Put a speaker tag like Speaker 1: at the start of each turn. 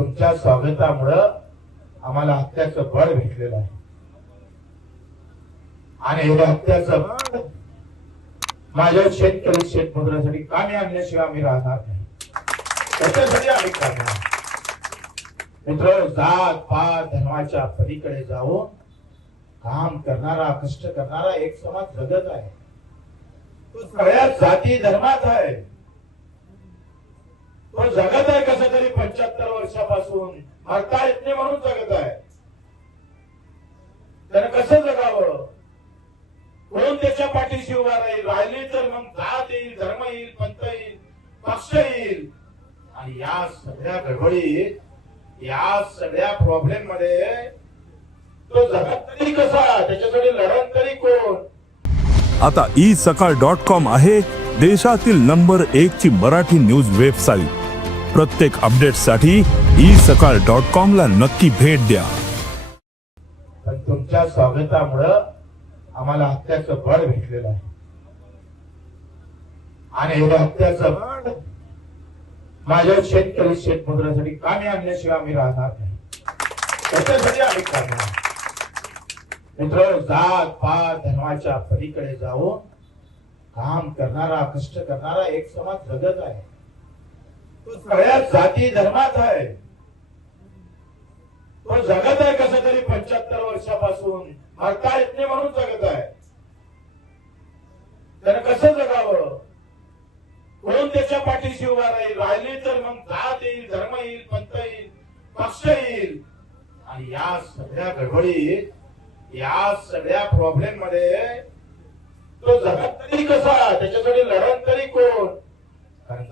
Speaker 1: तुमच्या स्वागतामुळं आम्हाला हत्याचं बळ भेटलेलं आहे. आणि हे हत्याचं बळ माझ्या शेतकरी शेतमजुरासाठी कामे आणल्याशिवाय आम्ही राहणार नाही. त्याच्यासाठी आम्ही कामी मित्र जात पात धर्माच्या पलीकडे जाऊन काम करणारा कष्ट करणारा एक समाज जगत आहे. तो सगळ्या जाती धर्मात आहे. तो जगत आहे पंच्याहत्तर वर्षापासून मरता येत नाही म्हणून जगत आहे. त्यानं कसं जगावं? कोण त्याच्या पाठीशी उभा राहील? राहिली तर मग जात येईल धर्म येईल पंत येईल पक्ष येईल. आणि या सगळ्या गडबडीत या सगळ्या प्रॉब्लेममध्ये तो जगत तरी कसा? त्याच्यासाठी लढत तरी कोण?
Speaker 2: आता ई सकाळ डॉट कॉम आहे देशातील नंबर एक ची मराठी न्यूज वेबसाईट प्रत्येक अपडेटसाठी ई सकाळ डॉट कॉम ला नक्की भेट द्या.
Speaker 1: पण तुमच्या स्वागतामुळं आम्हाला हत्याचं बळ भेटलेलं आहे. आणि हे हत्याचं बळ माझ्या शेतकरी शेतमजुरासाठी कामे आणल्याशिवाय आम्ही राहणार नाही. त्याच्यासाठी आम्ही करणार मित्र जात पात धर्माच्या पलीकडे जाऊन काम करणारा कष्ट करणारा एक समाज जगत आहे. सगळ्या जाती धर्मात आहे. तो जगत आहे कस तरी पंच्याहत्तर वर्षापासून. मरता येत नाही म्हणून जगत आहे. त्यानं कसं जगावं? कोण त्याच्या पाठीशी उभा राहील? राहिली तर मग जात येईल धर्म येईल पंत येईल पक्ष येईल. आणि या सगळ्या गडबडीत या सगळ्या प्रॉब्लेममध्ये तो जगत तरी कसा? त्याच्यासाठी लढत तरी कोण? कारण